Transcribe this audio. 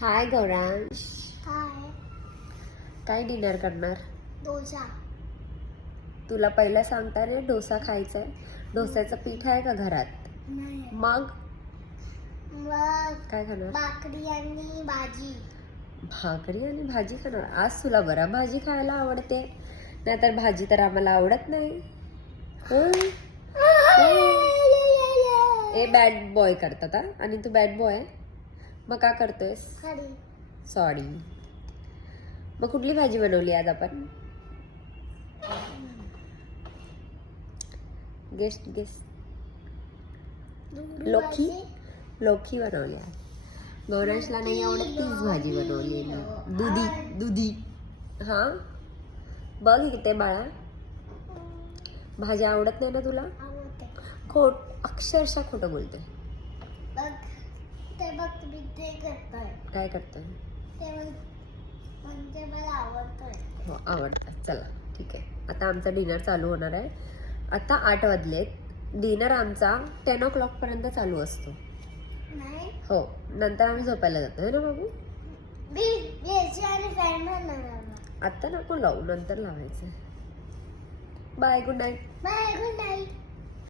हाय गौरांश, हाय. काय डिनर करणार? डोसा. तुला पहिलं सांगताना डोसा खायचा आहे. डोस्याचं पीठ आहे का घरात? नाही. मग मग काय खाणार? भाकरी आणि भाजी. भाकरी आणि भाजी खाणार? आज तुला बरा भाजी खायला आवडते, नाहीतर भाजी तर आम्हाला आवडत नाही. होय. ए बॅड बॉय करतात हा? आणि तू बॅड बॉय मग का करतोयस? खरी. सॉरी. मग कुठली भाजी बनवली आज आपण? गेस्ट लोकी. लोकी बनवली आहे. गौरांशला नाही आवडत तीच भाजी बनवली दुधी. हा बघ इथे बाळा, भाजी आवडत नाही ना तुला? आवडते. अक्षरशः खोटं बोलते. बघ ते बघ तुम्ही ते करताय. काय करतोय? ते म्हणजे मला आवडतंय. हो आवडतं. चला ठीक आहे, आता आमचा डिनर चालू होणार आहे. आता 8 वाजलेत. डिनर आमचा 10 o'clock पर्यंत चालू असतो. नाही. हो, नंतर आम्ही झोपायला जातो है ना बाबू? मी एसी आणि फॅन म्हणणार. आत्ता नको लावू, नंतर लावायचं. Bye, good night. Bye, good night.